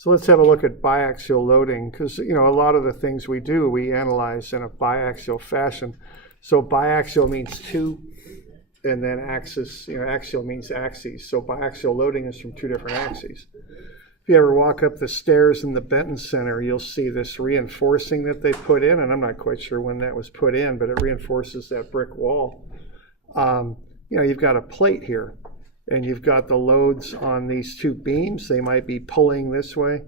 So let's have a look at biaxial loading, because a lot of the things we do, we analyze in a biaxial fashion. So biaxial means two, and then axis, axial means axes. So biaxial loading is from two different axes. If you ever walk up the stairs in the Benton Center, you'll see this reinforcing that they put in, and I'm not quite sure when that was put in, but it reinforces that brick wall. You've got a plate here, and you've got the loads on these two beams. They might be pulling this way.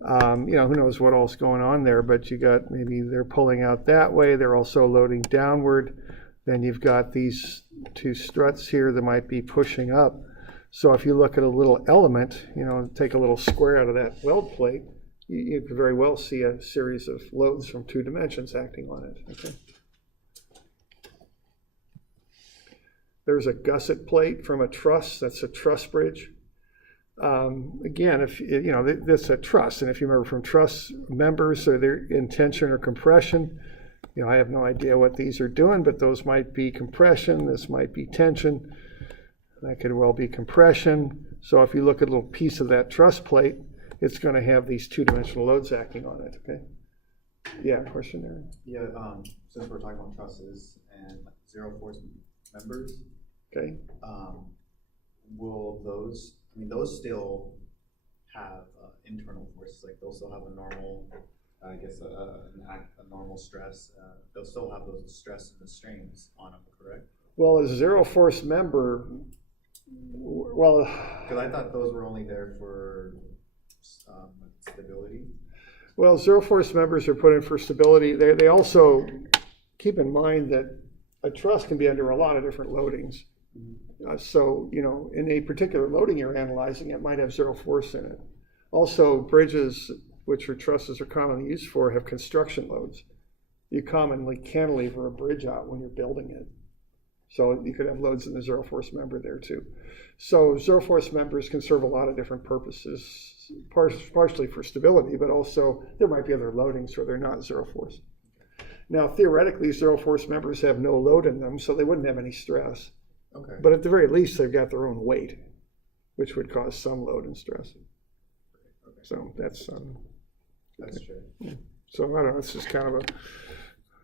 Who knows what else going on there, but you got maybe they're pulling out that way. They're also loading downward. Then you've got these two struts here that might be pushing up. So if you look at a little element, take a little square out of that weld plate, you could very well see a series of loads from two dimensions acting on it. Okay. There's a gusset plate from a truss. That's a truss bridge. Again, if this is a truss, and if you remember from truss members, or they're in tension or compression, I have no idea what these are doing, but those might be compression. This might be tension. That could well be compression. So if you look at a little piece of that truss plate, it's going to have these two-dimensional loads acting on it. Okay. Yeah, question there. Yeah. Since we're talking about trusses and zero force members. Okay. Will those? I mean, those still have internal forces. Like they'll still have a normal, I guess, a normal stress. They'll still have those stress and the strains on them, correct? Well, a zero force member. Well, because I thought those were only there for stability. Well, zero force members are put in for stability. They also keep in mind that a truss can be under a lot of different loadings. So, in a particular loading you're analyzing, it might have zero force in it. Also, bridges, which trusses are commonly used for, have construction loads. You commonly cantilever a bridge out when you're building it. So you could have loads in the zero force member there too. So zero force members can serve a lot of different purposes, partially for stability, but also there might be other loadings where they're not zero force. Now, theoretically, zero force members have no load in them, so they wouldn't have any stress. Okay. But at the very least, they've got their own weight, which would cause some load and stress. Okay. So that's true. Yeah. So I don't know, it's just kind of a...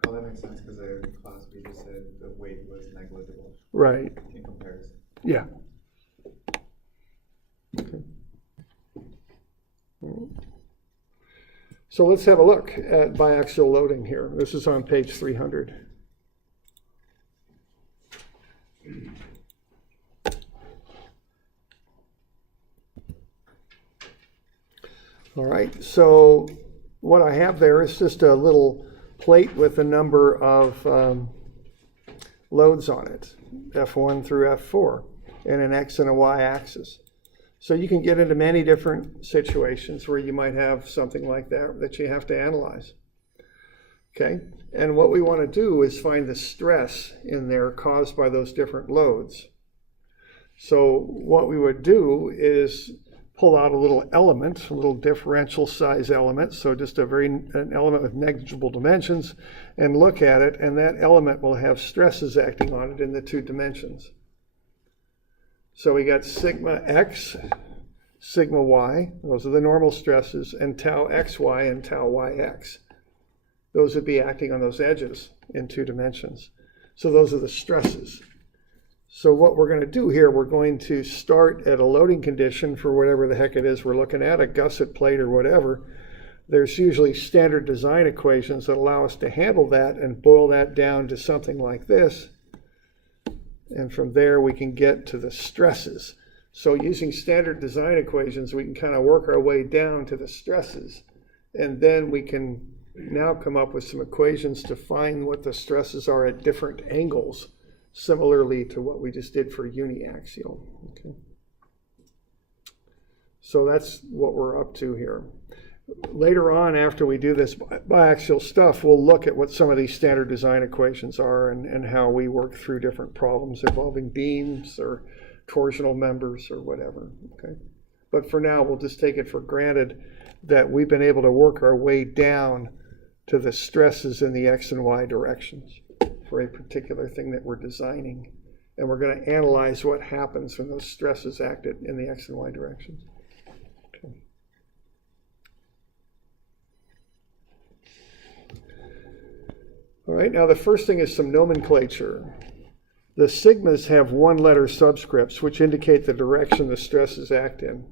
Well, that makes sense because in class we just said the weight was negligible. Right. In comparison. Yeah. Okay. So let's have a look at biaxial loading here. This is on page 300. All right, so what I have there is just a little plate with a number of loads on it, F1 through F4, and an X and a Y axis. So you can get into many different situations where you might have something like that you have to analyze. Okay, and what we want to do is find the stress in there caused by those different loads. So what we would do is pull out a little element, a little differential size element, so just an element with negligible dimensions, and look at it, and that element will have stresses acting on it in the two dimensions. So we got sigma x, sigma y, those are the normal stresses, and tau xy and tau yx. Those would be acting on those edges in two dimensions. So those are the stresses. So what we're going to do here, we're going to start at a loading condition for whatever the heck it is we're looking at, a gusset plate or whatever. There's usually standard design equations that allow us to handle that and boil that down to something like this. And from there we can get to the stresses. So using standard design equations, we can kind of work our way down to the stresses. And then we can now come up with some equations to find what the stresses are at different angles, similarly to what we just did for uniaxial. Okay. So that's what we're up to here. Later on, after we do this biaxial stuff, we'll look at what some of these standard design equations are and how we work through different problems involving beams or torsional members or whatever. Okay. But for now, we'll just take it for granted that we've been able to work our way down to the stresses in the X and Y directions for a particular thing that we're designing. And we're going to analyze what happens when those stresses acted in the X and Y directions. Okay. All right, now the first thing is some nomenclature. The sigmas have one-letter subscripts, which indicate the direction the stresses act in.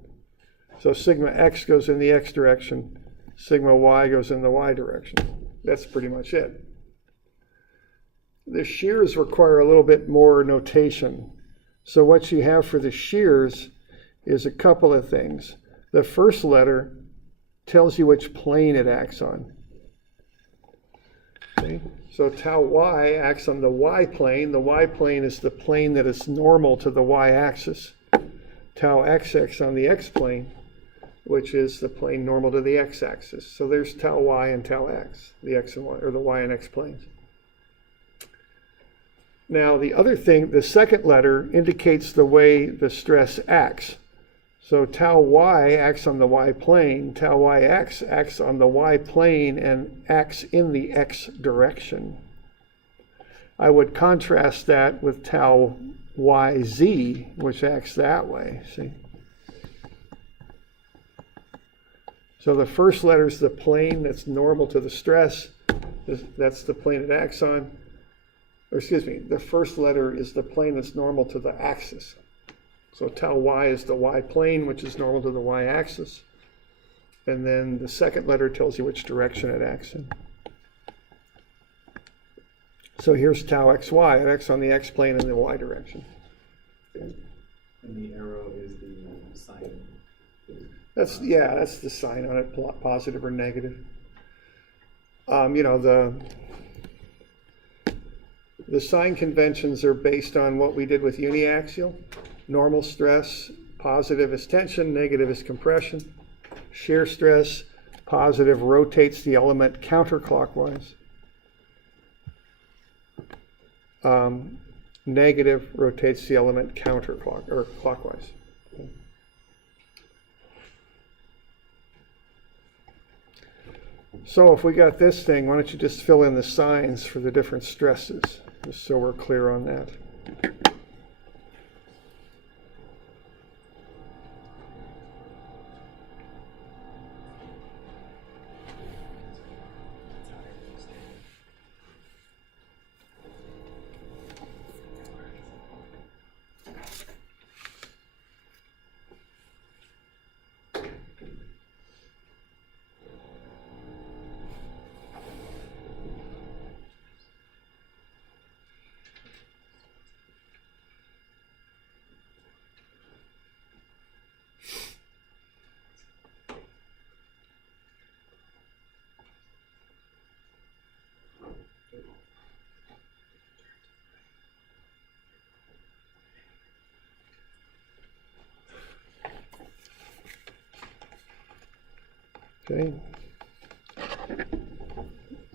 So sigma x goes in the x direction, sigma y goes in the y direction. That's pretty much it. The shears require a little bit more notation. So what you have for the shears is a couple of things. The first letter tells you which plane it acts on. Okay? So tau y acts on the y plane. The y plane is the plane that is normal to the y-axis. Tau x acts on the x plane, which is the plane normal to the x-axis. So there's tau y and tau x, the x and y, or the y and x planes. Now the other thing, the second letter indicates the way the stress acts. So tau y acts on the y plane, tau yx acts on the y plane and acts in the x direction. I would contrast that with tau yz, which acts that way, see? So the first letter is the plane that's normal to the stress. That's the plane it acts on. Or excuse me, the first letter is the plane that's normal to the axis. So tau y is the y plane, which is normal to the y-axis. And then the second letter tells you which direction it acts in. So here's tau xy. It acts on the x plane in the y direction. And the arrow is the sign. That's the sign on it, positive or negative. You know, the sign conventions are based on what we did with uniaxial. Normal stress, positive is tension, negative is compression. Shear stress, positive rotates the element counterclockwise. Negative rotates the element clockwise. So if we got this thing, why don't you just fill in the signs for the different stresses, just so we're clear on that. Okay.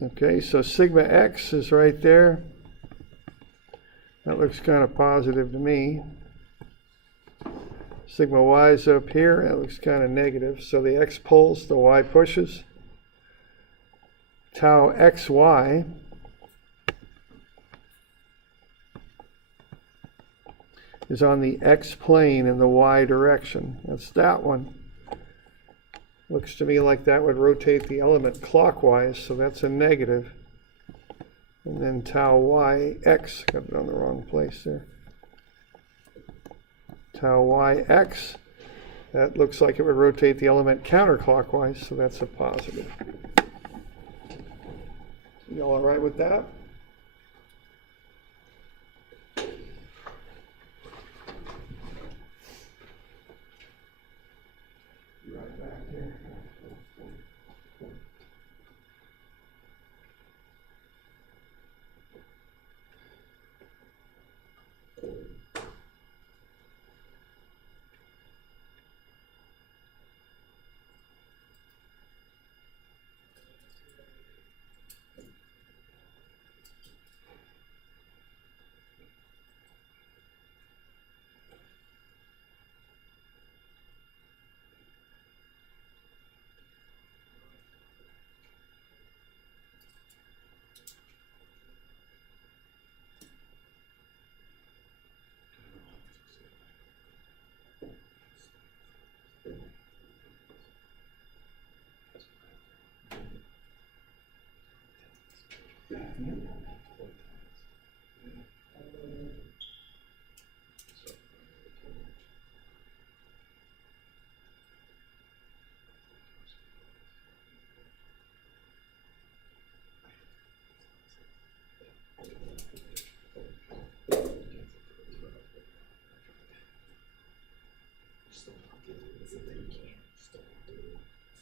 Okay, so sigma x is right there. That looks kind of positive to me. Sigma y is up here. That looks kind of negative. So the x pulls, the y pushes. Tau xy is on the x plane in the y direction. That's that one. Looks to me like that would rotate the element clockwise, so that's a negative. And then tau yx, got it on the wrong place there. Tau yx, that looks like it would rotate the element counterclockwise, so that's a positive. You all right with that? Right back here.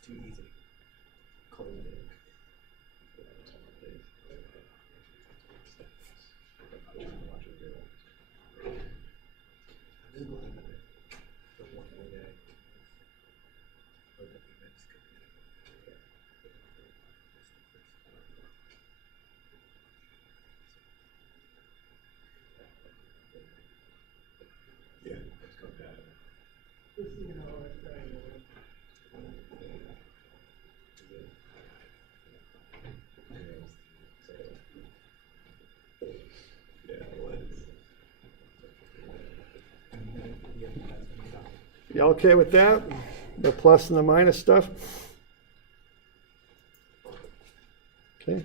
too easy. Close it. Yeah, let's go back. You okay with that? The plus and the minus stuff? Okay.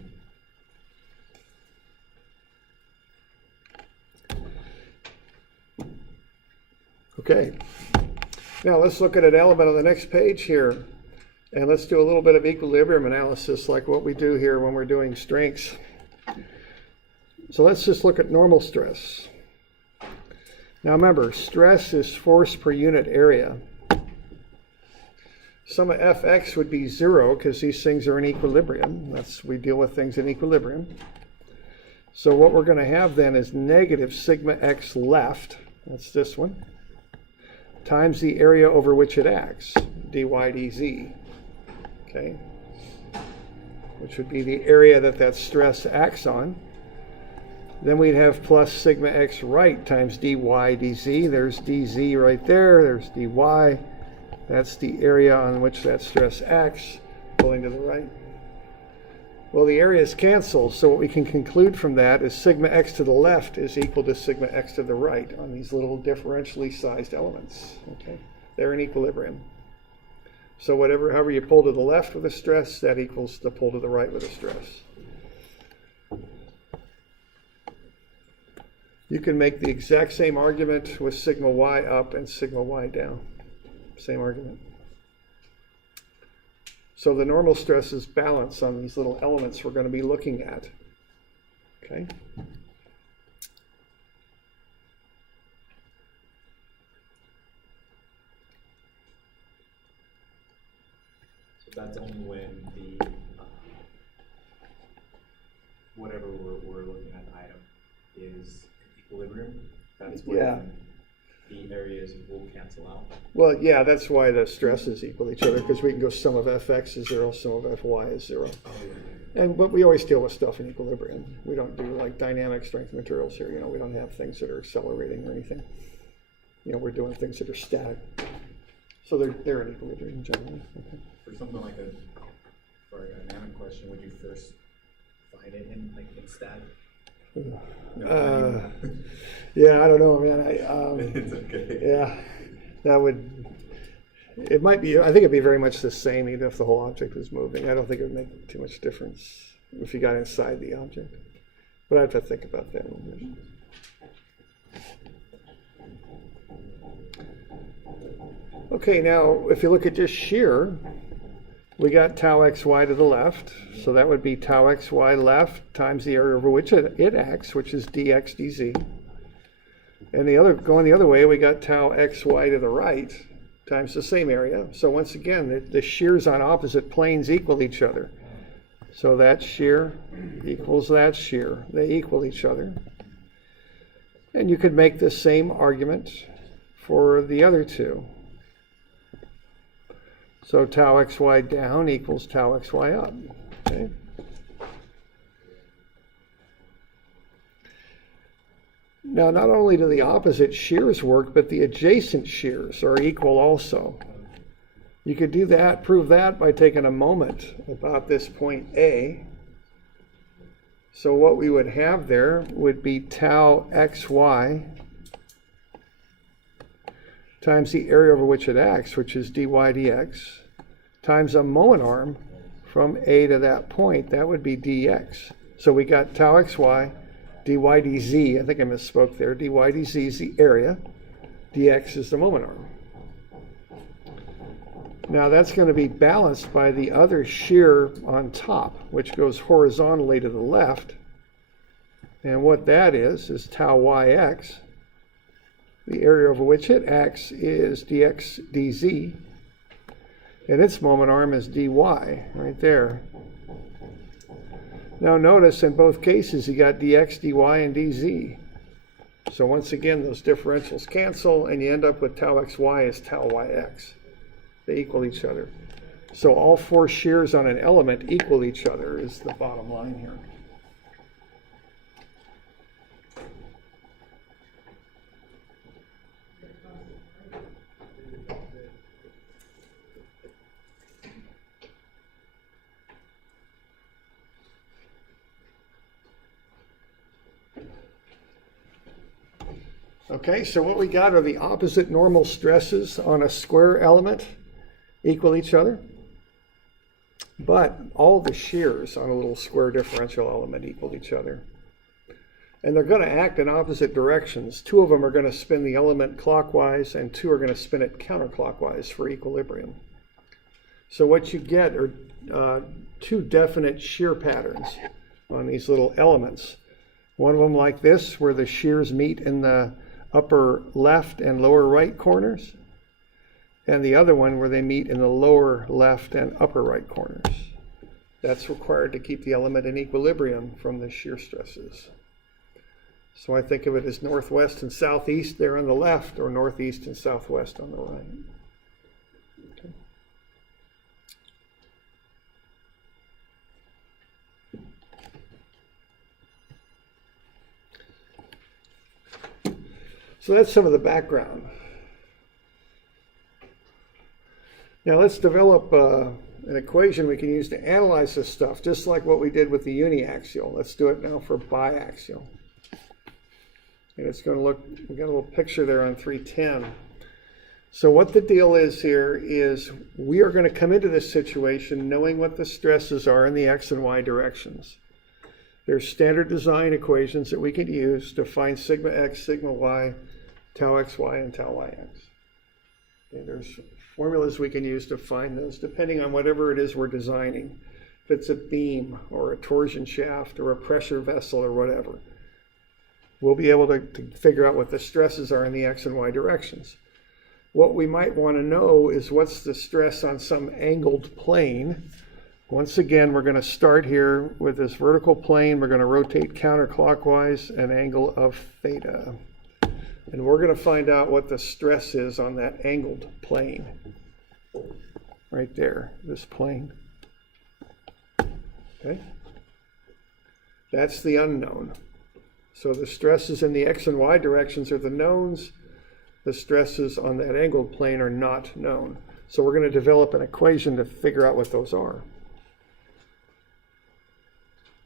Okay. Now let's look at an element on the next page here. And let's do a little bit of equilibrium analysis like what we do here when we're doing strengths. So let's just look at normal stress. Now remember, stress is force per unit area. Sum of Fx would be 0 because these things are in equilibrium. We deal with things in equilibrium. So what we're going to have then is negative sigma x left, that's this one, times the area over which it acts, dy dz. Okay, which would be the area that stress acts on. Then we'd have plus sigma x right times dy dz. There's dz right there. There's dy. That's the area on which that stress acts, pulling to the right. Well, the areas cancel, so what we can conclude from that is sigma x to the left is equal to sigma x to the right on these little differentially sized elements. Okay, they're in equilibrium. So however you pull to the left with a stress, that equals the pull to the right with a stress. You can make the exact same argument with sigma y up and sigma y down. Same argument. So the normal stress is balance on these little elements we're going to be looking at. Okay. So that's only when the whatever we're looking at the item is equilibrium. That's when the areas will cancel out. Well, yeah, that's why the stresses equal each other, because we can go sum of Fx is 0, sum of Fy is 0. But we always deal with stuff in equilibrium. We don't do like dynamic strength materials here. You know, we don't have things that are accelerating or anything. You know, we're doing things that are static. So they're in equilibrium generally. Okay. For something like for a dynamic question, would you first find it in static? Yeah, I don't know, man. It's okay. Yeah, it might be, I think it'd be very much the same even if the whole object was moving. I don't think it would make too much difference if you got inside the object. But I have to think about that a little bit. Okay, now if you look at just shear, we got tau xy to the left, so that would be tau xy left times the area over which it acts, which is dx dz. And going the other way, we got tau xy to the right times the same area. So once again, the shears on opposite planes equal each other. So that shear equals that shear. They equal each other. And you could make the same argument for the other two. So tau xy down equals tau xy up. Okay. Now, not only do the opposite shears work, but the adjacent shears are equal also. You could do that, prove that by taking a moment about this point A. So what we would have there would be tau xy times the area over which it acts, which is dy dx, times a moment arm from A to that point. That would be dx. So we got tau xy, dy dz, I think I misspoke there, dy dz is the area, dx is the moment arm. Now that's going to be balanced by the other shear on top, which goes horizontally to the left. And what that is tau yx. The area over which it acts is dx dz. and its moment arm is dy, right there. Now notice in both cases you got dx, dy, and dz. So once again, those differentials cancel, and you end up with tau xy is tau yx. They equal each other. So all four shears on an element equal each other is the bottom line here. Okay, so what we got are the opposite normal stresses on a square element equal each other, but all the shears on a little square differential element equal each other. And they're going to act in opposite directions. Two of them are going to spin the element clockwise, and two are going to spin it counterclockwise for equilibrium. So what you get are two definite shear patterns on these little elements. One of them like this, where the shears meet in the upper left and lower right corners, and the other one where they meet in the lower left and upper right corners. That's required to keep the element in equilibrium from the shear stresses. So I think of it as northwest and southeast there on the left, or northeast and southwest on the right. Okay. So that's some of the background. Now let's develop an equation we can use to analyze this stuff, just like what we did with the uniaxial. Let's do it now for biaxial. And it's going to look, we got a little picture there on 310. So what the deal is here is we are going to come into this situation knowing what the stresses are in the x and y directions. There's standard design equations that we can use to find sigma x, sigma y, tau xy, and tau yx. Okay, there's formulas we can use to find those depending on whatever it is we're designing. If it's a beam or a torsion shaft or a pressure vessel or whatever, we'll be able to figure out what the stresses are in the x and y directions. What we might want to know is what's the stress on some angled plane. Once again, we're going to start here with this vertical plane. We're going to rotate counterclockwise an angle of theta. And we're going to find out what the stress is on that angled plane. Right there, this plane. Okay? That's the unknown. So the stresses in the x and y directions are the knowns. The stresses on that angled plane are not known. So we're going to develop an equation to figure out what those are.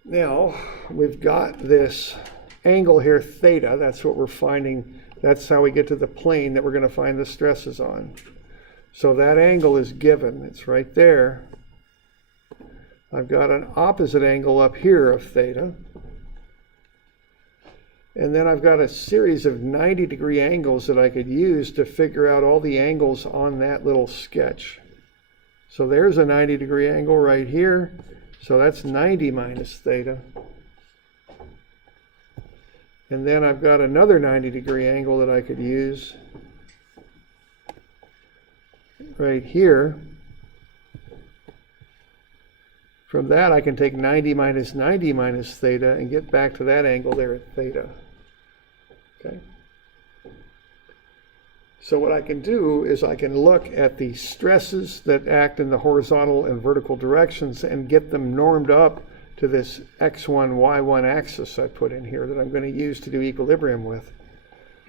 Now, we've got this angle here, theta. That's what we're finding. That's how we get to the plane that we're going to find the stresses on. So that angle is given. It's right there. I've got an opposite angle up here of theta. And then I've got a series of 90-degree angles that I could use to figure out all the angles on that little sketch. So there's a 90-degree angle right here. So that's 90 minus theta. And then I've got another 90-degree angle that I could use right here. From that, I can take 90 minus 90 minus theta and get back to that angle there at theta. Okay. So what I can do is I can look at the stresses that act in the horizontal and vertical directions and get them normed up to this x1, y1 axis I put in here that I'm going to use to do equilibrium with.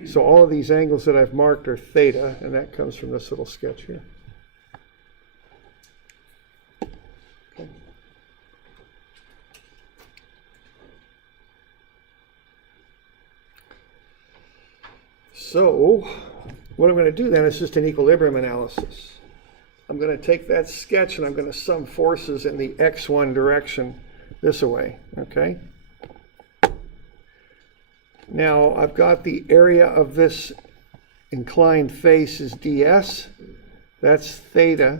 So all of these angles that I've marked are theta, and that comes from this little sketch here. Okay. So what I'm going to do then is just an equilibrium analysis. I'm going to take that sketch and I'm going to sum forces in the x1 direction this way, okay? Now I've got the area of this inclined face is ds. That's theta.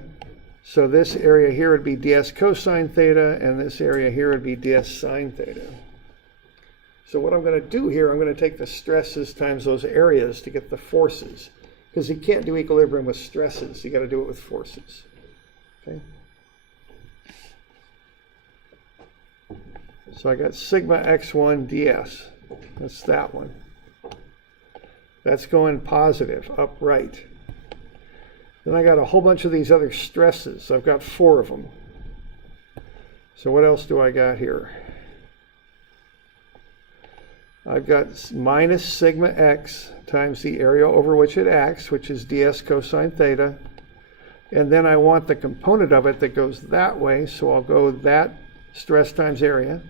So this area here would be ds cosine theta, and this area here would be ds sine theta. So what I'm going to do here, I'm going to take the stresses times those areas to get the forces. Because you can't do equilibrium with stresses, you got to do it with forces. Okay. So I got sigma x1 ds. That's that one. That's going positive, upright. Then I got a whole bunch of these other stresses. I've got 4 of them. So what else do I got here? I've got minus sigma x times the area over which it acts, which is ds cosine theta. And then I want the component of it that goes that way, so I'll go that stress times area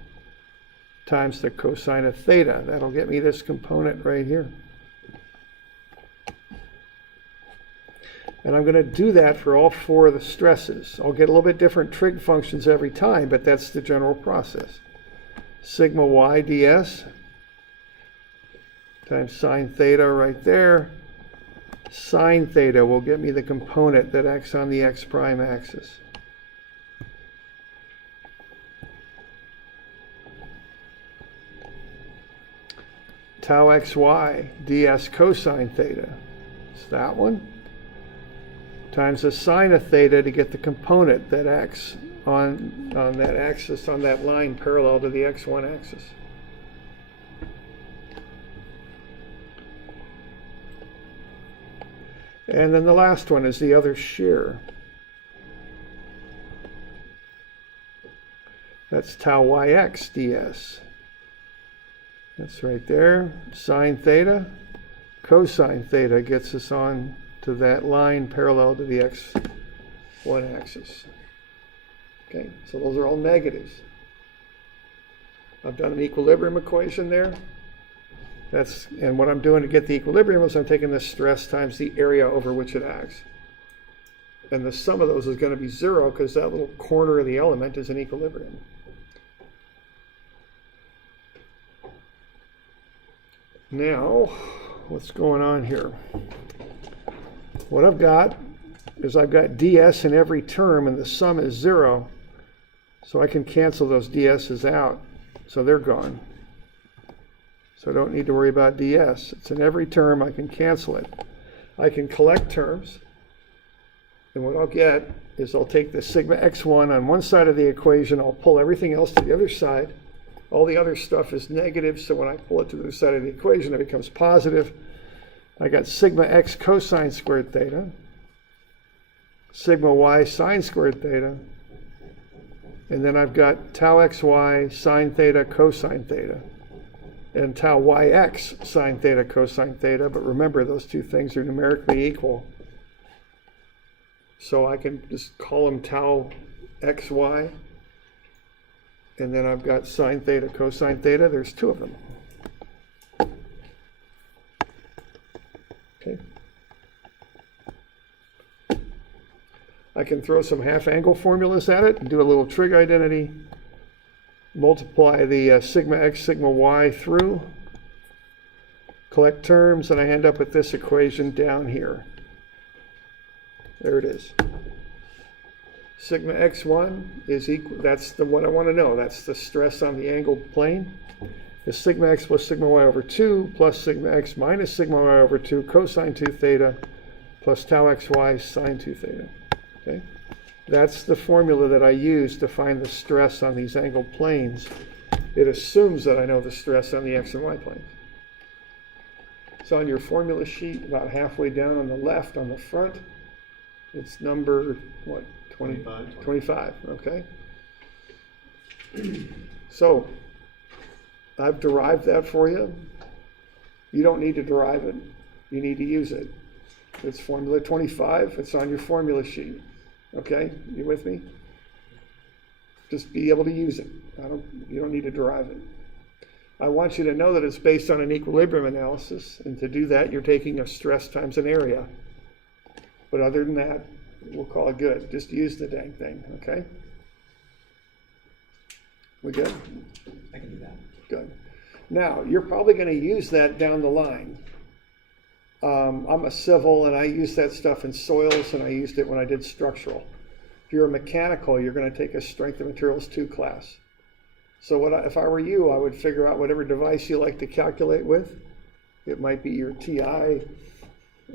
times the cosine of theta. That'll get me this component right here. And I'm going to do that for all 4 of the stresses. I'll get a little bit different trig functions every time, but that's the general process. Sigma y ds times sine theta right there. Sine theta will get me the component that acts on the x prime axis. Tau xy ds cosine theta. It's that one. Times the sine of theta to get the component that acts on that axis, on that line parallel to the x1 axis. And then the last one is the other shear. That's tau yx ds. That's right there. Sine theta, cosine theta gets us on to that line parallel to the x1 axis. Okay, so those are all negatives. I've done an equilibrium equation there. And what I'm doing to get the equilibrium is I'm taking the stress times the area over which it acts. And the sum of those is going to be 0 because that little corner of the element is in equilibrium. Now, what's going on here? What I've got is I've got ds in every term and the sum is 0. So I can cancel those ds's out. So they're gone. So I don't need to worry about ds. It's in every term. I can cancel it. I can collect terms. And what I'll get is I'll take the sigma x1 on one side of the equation. I'll pull everything else to the other side. All the other stuff is negative. So when I pull it to the other side of the equation, it becomes positive. I got sigma x cosine squared theta. Sigma y sine squared theta. And then I've got tau xy sine theta cosine theta. And tau yx sine theta cosine theta, but remember those two things are numerically equal. So I can just call them tau xy, and then I've got sine theta cosine theta. There's 2 of them. Okay. I can throw some half-angle formulas at it and do a little trig identity. Multiply the sigma x, sigma y through, collect terms, and I end up with this equation down here. There it is. Sigma x1 is equal, that's the one I want to know. That's the stress on the angled plane. Is sigma x plus sigma y over 2 plus sigma x minus sigma y over 2 cosine 2 theta plus tau xy sine 2 theta. Okay? That's the formula that I use to find the stress on these angled planes. It assumes that I know the stress on the x and y planes. So on your formula sheet, about halfway down on the left, on the front, it's number, what, 25, okay? So I've derived that for you. You don't need to derive it. You need to use it. It's formula 25. It's on your formula sheet. Okay, you with me? Just be able to use it. You don't need to derive it. I want you to know that it's based on an equilibrium analysis, and to do that, you're taking a stress times an area. But other than that, we'll call it good. Just use the dang thing, okay? We good? I can do that. Good. Now, you're probably going to use that down the line. I'm a civil, and I use that stuff in soils, and I used it when I did structural. If you're a mechanical, you're going to take a Strength of Materials 2 class. So if I were you, I would figure out whatever device you like to calculate with. It might be your TI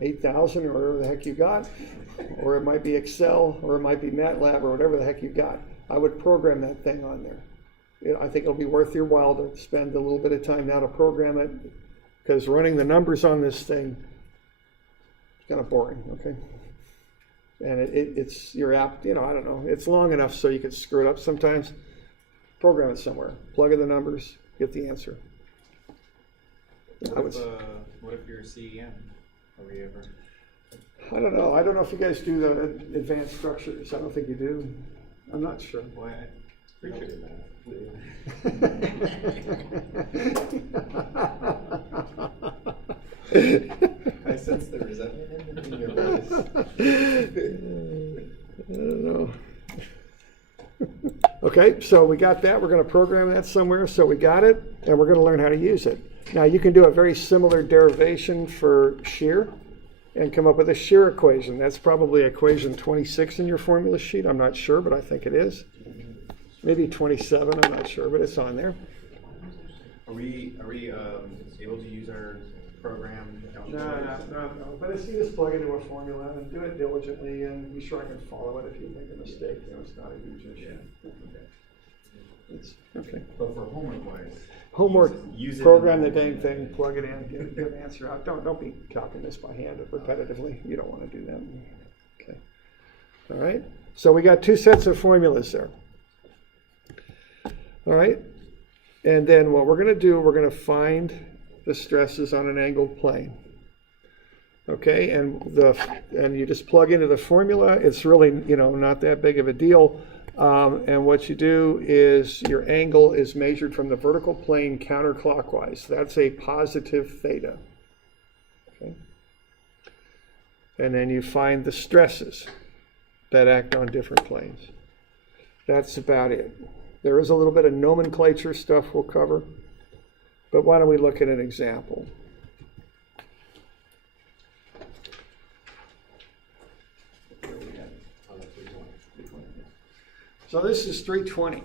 8000 or whatever the heck you got, or it might be Excel, or it might be MATLAB, or whatever the heck you got. I would program that thing on there. I think it'll be worth your while to spend a little bit of time now to program it, because running the numbers on this thing is kind of boring, okay? And it's your app, I don't know, it's long enough so you can screw it up sometimes. Program it somewhere, plug in the numbers, get the answer. What if you're a CEM? Are we ever? I don't know. I don't know if you guys do the advanced structures. I don't think you do. I'm not sure. Boy, I'm pretty sure that. I sense the resentment in your voice. I don't know. Okay, so we got that. We're going to program that somewhere. So we got it, and we're going to learn how to use it. Now you can do a very similar derivation for shear and come up with a shear equation. That's probably equation 26 in your formula sheet. I'm not sure, but I think it is. Maybe 27, I'm not sure, but it's on there. Are we able to use our program? No. But if you just plug into a formula and do it diligently and be sure I can follow it if you make a mistake, it's not a huge issue. It's okay. But for homework-wise, Homework, use it program the in dang thing, plug it in, get an answer out. Don't be copying this by hand repetitively. You don't want to do that. Okay. All right. So we got two sets of formulas there. All right. And then what we're going to do, we're going to find the stresses on an angled plane. Okay, and you just plug into the formula. It's really, not that big of a deal. And what you do is your angle is measured from the vertical plane counterclockwise. That's a positive theta. Okay. And then you find the stresses that act on different planes. That's about it. There is a little bit of nomenclature stuff we'll cover, but why don't we look at an example? So this is 320.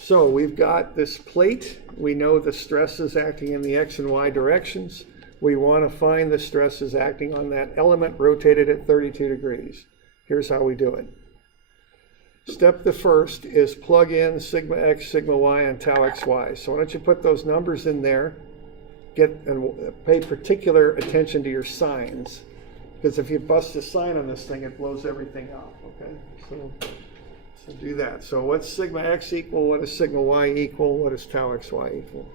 So we've got this plate. We know the stresses acting in the X and Y directions. We want to find the stresses acting on that element rotated at 32 degrees. Here's how we do it. Step the first is plug in sigma X, sigma Y, and tau XY. So why don't you put those numbers in there, and pay particular attention to your signs. Because if you bust a sign on this thing, it blows everything up, okay? So do that. So what's sigma X equal? What is sigma Y equal? What is tau XY equal?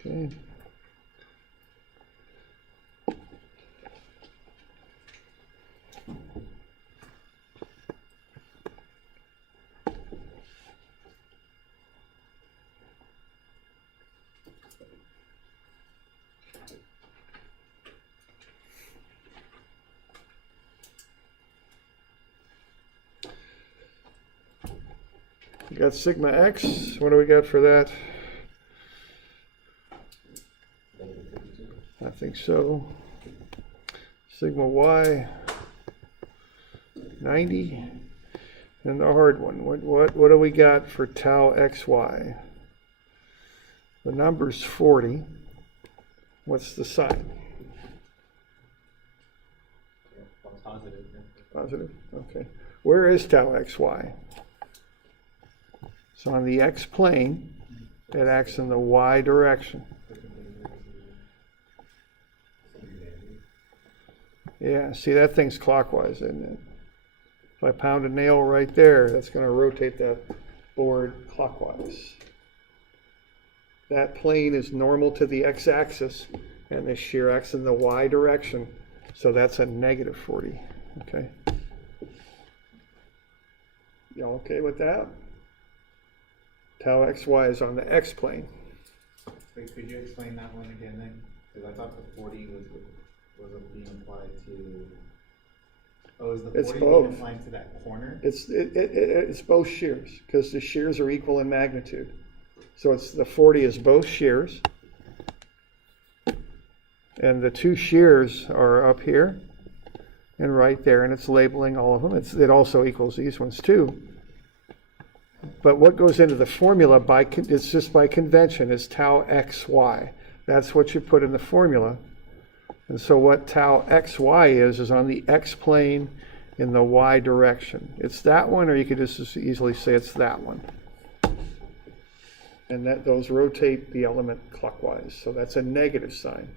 Okay. We got sigma X. What do we got for that? I think so. Sigma Y, 90. And the hard one, what do we got for tau XY? The number's 40. What's the sign? Positive. Positive? Okay. Where is tau XY? So on the X plane, it acts in the Y direction. Yeah, see, that thing's clockwise, isn't it? If I pound a nail right there, that's going to rotate that board clockwise. That plane is normal to the x-axis, and the shear x in the y direction. So that's a negative 40. Okay. Y'all okay with that? Tau xy is on the x-plane. Wait, could you explain that one again then? Because I thought the 40 was being applied to. Oh, is the 40 It's being both. applied to that corner? It's both shears, because the shears are equal in magnitude. So it's the 40 is both shears. And the two shears are up here and right there, and it's labeling all of them. It also equals these ones too. But what goes into the formula, it's just by convention, is tau xy. That's what you put in the formula. And so what tau xy is on the x-plane in the y direction. It's that one, or you could just as easily say it's that one. And those rotate the element clockwise. So that's a negative sign.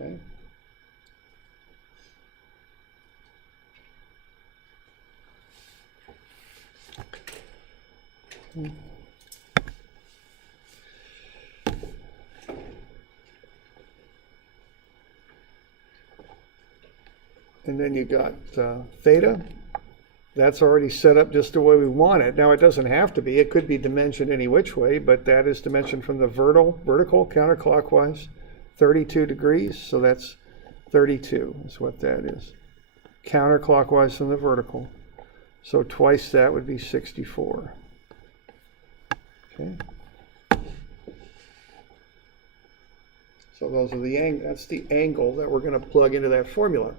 Okay. And then you got theta. That's already set up just the way we want it. Now it doesn't have to be. It could be dimensioned any which way, but that is dimensioned from the vertical counterclockwise, 32 degrees. So that's 32 is what that is. Counterclockwise from the vertical. So twice that would be 64. Okay. So those are that's the angle that we're going to plug into that formula.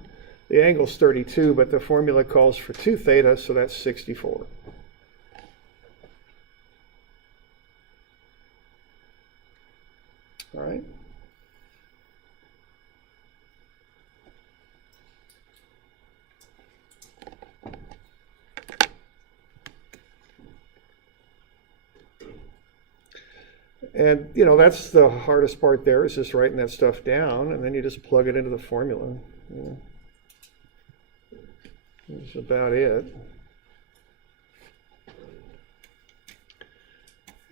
The angle's 32, but the formula calls for 2 theta, so that's 64. All right. And, you know, that's the hardest part there, is just writing that stuff down, and then you just plug it into the formula. Yeah. That's about it.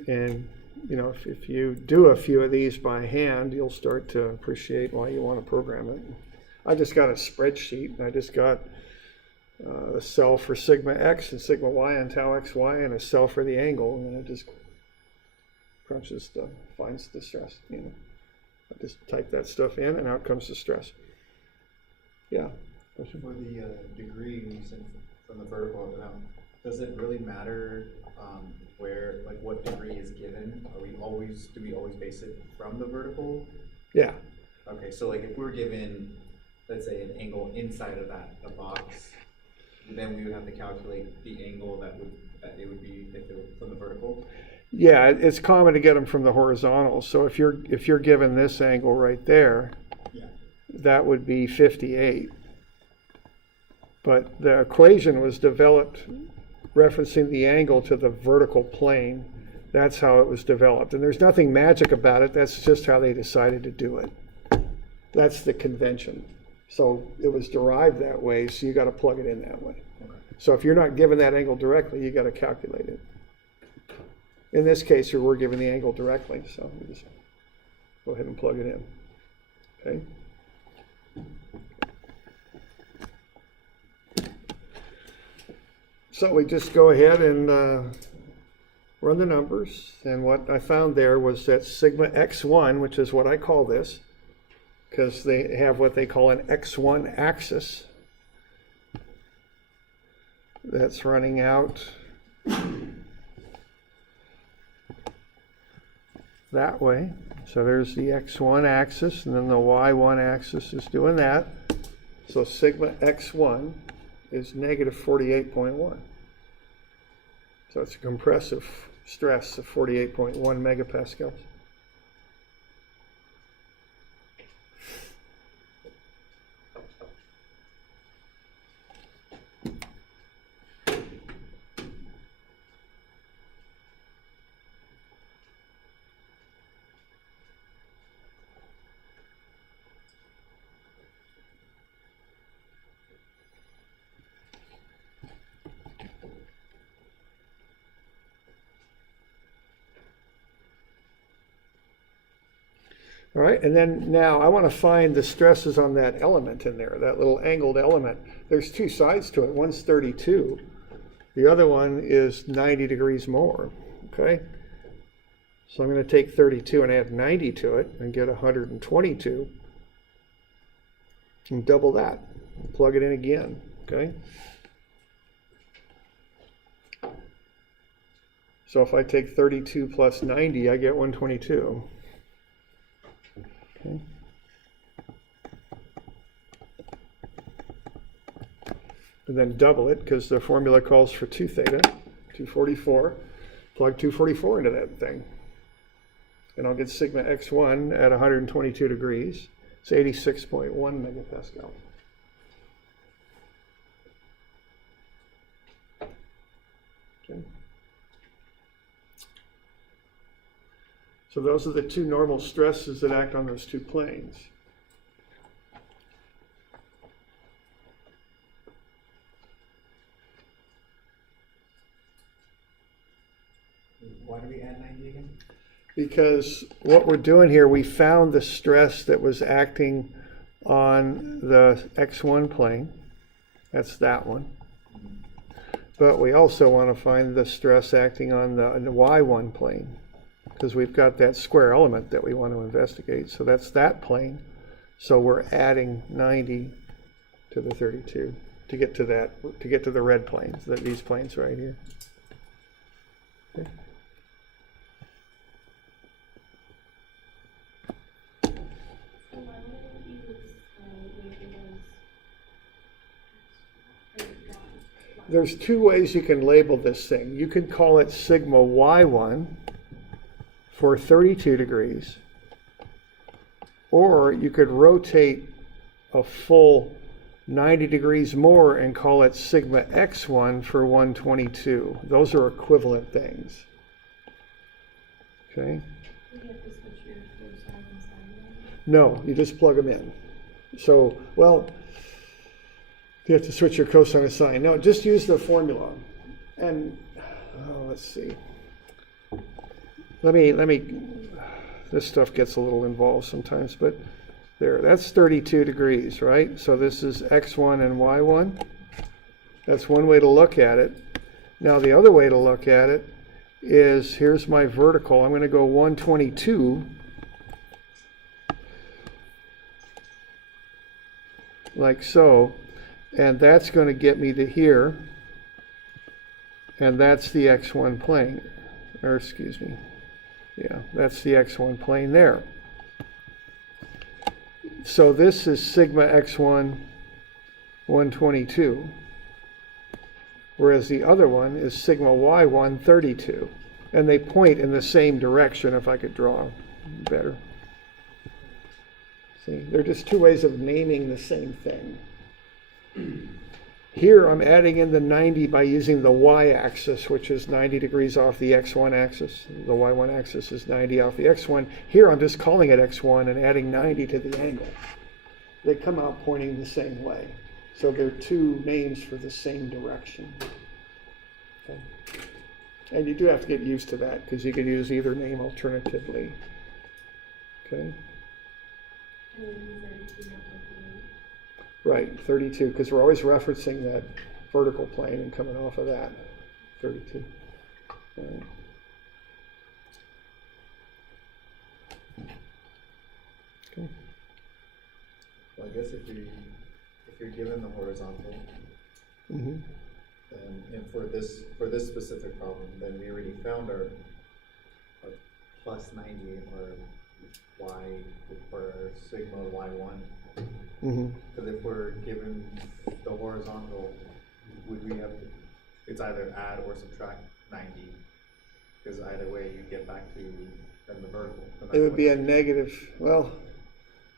And, you know, if you do a few of these by hand, you'll start to appreciate why you want to program it. I just got a spreadsheet, and I just got a cell for sigma x and sigma y and tau xy, and a cell for the angle, and then it just crunches finds the stress. You know, I just type that stuff in, and out comes the stress. Yeah. Question? For the degree you said from the vertical up and out, does it really matter where, like, what degree is given? Do we always base it from the vertical? Yeah. Okay, so like if we're given, let's say, an angle inside of a box, then we would have to calculate the angle that it would be if it were from the vertical. Yeah, it's common to get them from the horizontal. So if you're given this angle right there, yeah, that would be 58. But the equation was developed referencing the angle to the vertical plane. That's how it was developed. And there's nothing magic about it. That's just how they decided to do it. That's the convention. So it was derived that way, so you got to plug it in that way. okay. So if you're not given that angle directly, you got to calculate it. In this case, we're given the angle directly, so we just go ahead and plug it in. Okay. So we just go ahead and run the numbers, and what I found there was that sigma x1, which is what I call this, because they have what they call an x1 axis that's running out that way. So there's the x1 axis, and then the y1 axis is doing that. So sigma x1 is negative 48.1. So it's a compressive stress of 48.1 megapascals. All right, and then now I want to find the stresses on that element in there, that little angled element. There's two sides to it. One's 32. The other one is 90 degrees more, okay? So I'm going to take 32 and add 90 to it and get 122. And double that. Plug it in again, okay? So if I take 32 plus 90, I get 122. Okay. And then double it, because the formula calls for 2 theta, 244. Plug 244 into that thing. And I'll get sigma x1 at 122 degrees. It's 86.1 megapascal. Okay. So those are the two normal stresses that act on those two planes. Why do we add 90 again? Because what we're doing here, we found the stress that was acting on the x1 plane. That's that one. But we also want to find the stress acting on the y1 plane, because we've got that square element that we want to investigate. So that's that plane. So we're adding 90 to the 32 to get to that, to get to the red planes, these planes right here. Okay. There's two ways you can label this thing. You can call it sigma y1 for 32 degrees, or you could rotate a full 90 degrees more and call it sigma x1 for 122. Those are equivalent things. Okay? You have to switch your cosine and sine. No, you just plug them in. So, well, you have to switch your cosine and sine. No, just use the formula. And let's see. Let me. This stuff gets a little involved sometimes, but there. That's 32 degrees, right? So this is x1 and y1. That's one way to look at it. Now the other way to look at it is, here's my vertical. I'm going to go 122. Like so. And that's going to get me to here, and that's the x1 plane, or excuse me, yeah, that's the x1 plane there. So this is sigma x1 122, whereas the other one is sigma y1 32, and they point in the same direction. If I could draw better. See, they're just two ways of naming the same thing. Here I'm adding in the 90 by using the y-axis, which is 90 degrees off the x1 axis. The y1 axis is 90 off the x1. Here I'm just calling it x1 and adding 90 to the angle. They come out pointing the same way. So they're two names for the same direction. Okay. And you do have to get used to that, because you can use either name alternatively. Okay. Right, 32, because we're always referencing that vertical plane and coming off of that, 32. Right. Okay. Well, I guess if you're given the horizontal, Mm-hmm. and for this specific problem, then we already found our plus 90 or y for sigma y1. Mm-hmm. Because if we're given the horizontal, would we have to, it's either add or subtract 90, because either way you get back to then the vertical. It would be a negative, well,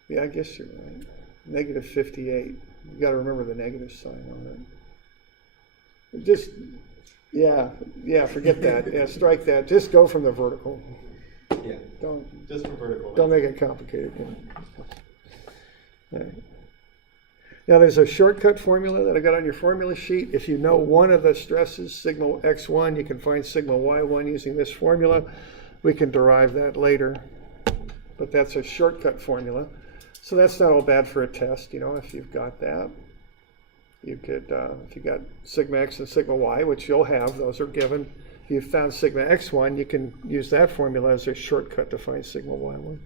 yeah, I guess you're right. Negative 58. You got to remember the negative sign on it. Just, yeah, forget that. Yeah, strike that. Just go from the vertical. Yeah, Don't just for vertical. Don't make it complicated. All right. Now there's a shortcut formula that I got on your formula sheet. If you know one of the stresses, sigma x1, you can find sigma y1 using this formula. We can derive that later. but that's a shortcut formula. So that's not all bad for a test, you know, if you've got that. You could, if you got sigma x and sigma y, which you'll have, those are given. If you've found sigma x1, you can use that formula as a shortcut to find sigma y1.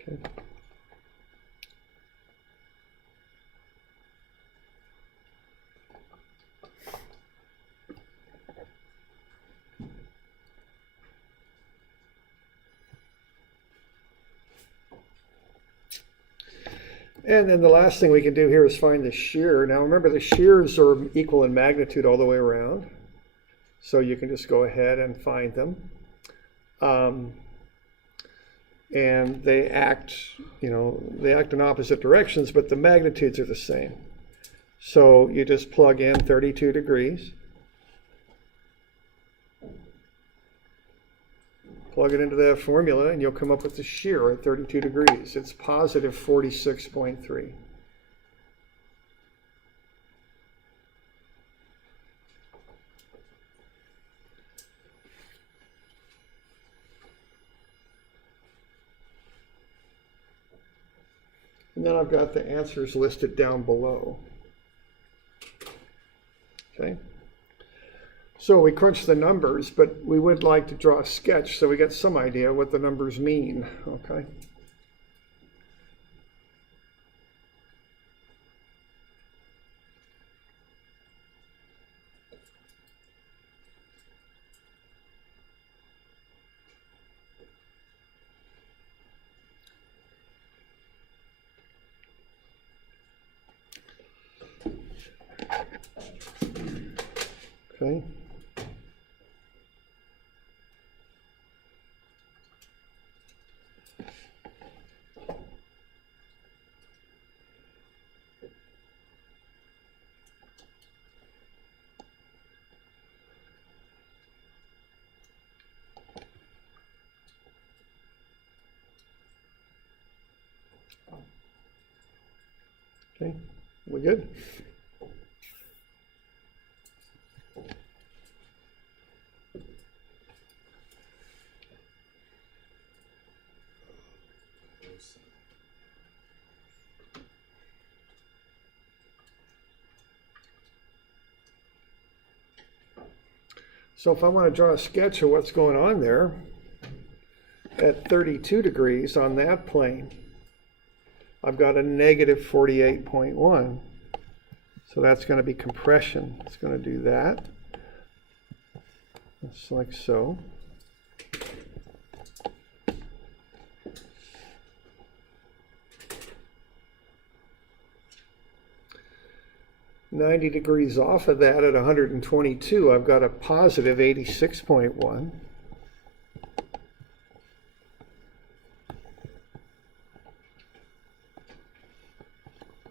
Okay. And then the last thing we can do here is find the shear. Now remember, the shears are equal in magnitude all the way around. So you can just go ahead and find them. And they act, you know, they act in opposite directions, but the magnitudes are the same. So you just plug in 32 degrees. Plug it into that formula and you'll come up with the shear at 32 degrees. It's positive 46.3. And then I've got the answers listed down below. Okay. So we crunched the numbers, but we would like to draw a sketch so we get some idea what the numbers mean, okay? Okay. Okay, we good? So if I want to draw a sketch of what's going on there at 32 degrees on that plane, I've got a negative 48.1. So that's going to be compression. It's going to do that. Just like so. "90 degrees off of that at 122, I've got a positive 86.1.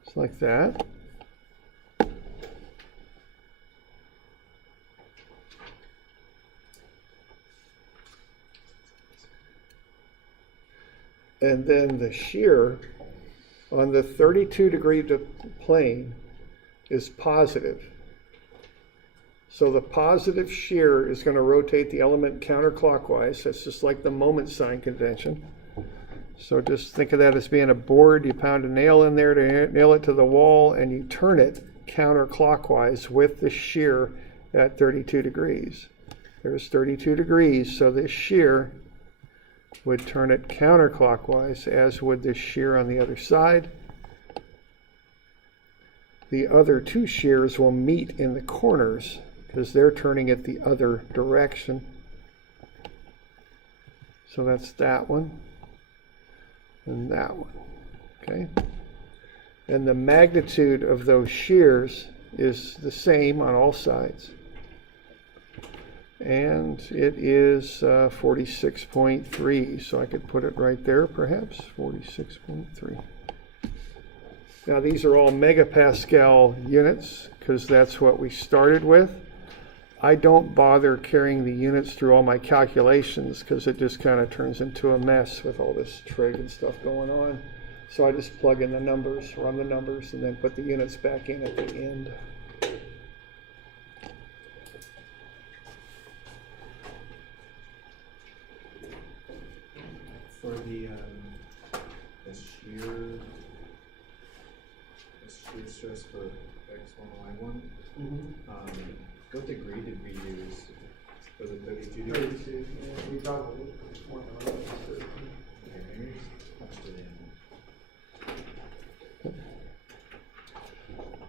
Just like that. And then the shear on the 32-degree plane is positive. So the positive shear is going to rotate the element counterclockwise. That's just like the moment sign convention. So just think of that as being a board. You pound a nail in there to nail it to the wall, and you turn it counterclockwise with the shear at 32 degrees. There's 32 degrees, so this shear would turn it counterclockwise, as would this shear on the other side. The other two shears will meet in the corners because they're turning it the other direction. So that's that one and that one, okay? And the magnitude of those shears is the same on all sides. And it is 46.3, so I could put it right there perhaps, 46.3. Now these are all megapascal units because that's what we started with. I don't bother carrying the units through all my calculations because it just kind of turns into a mess with all this trig and stuff going on. So I just plug in the numbers, run the numbers, and then put the units back in at the end. For the shear stress for X1, Y1, what degree did we use for the 32 degrees? 32, yeah, we probably want to run it. Okay, maybe just punched it in.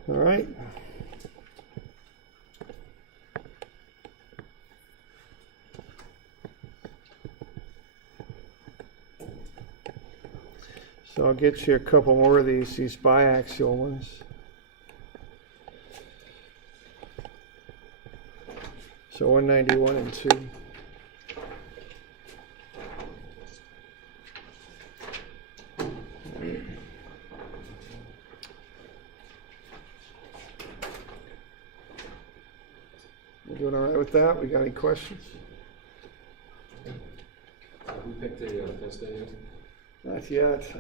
All right. So I'll get you a couple more of these biaxial ones. So 191 and 2. You doing all right with that? We got any questions? Have we picked a test day yet? Not yet.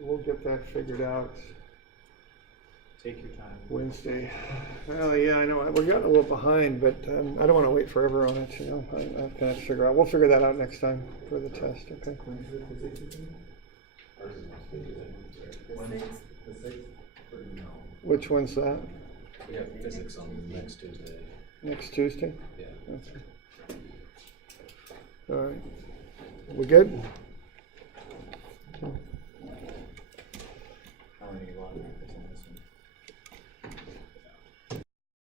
We'll get that figured out Take your time. Wednesday. Well, yeah, I know. We're getting a little behind, but I don't want to wait forever on it. You know, I've got to figure out. We'll figure that out next time for the test. Okay. The sixth? Or no? Which one's that? We have physics on next Tuesday. Next Tuesday? Yeah. Okay. All right. We good? Okay.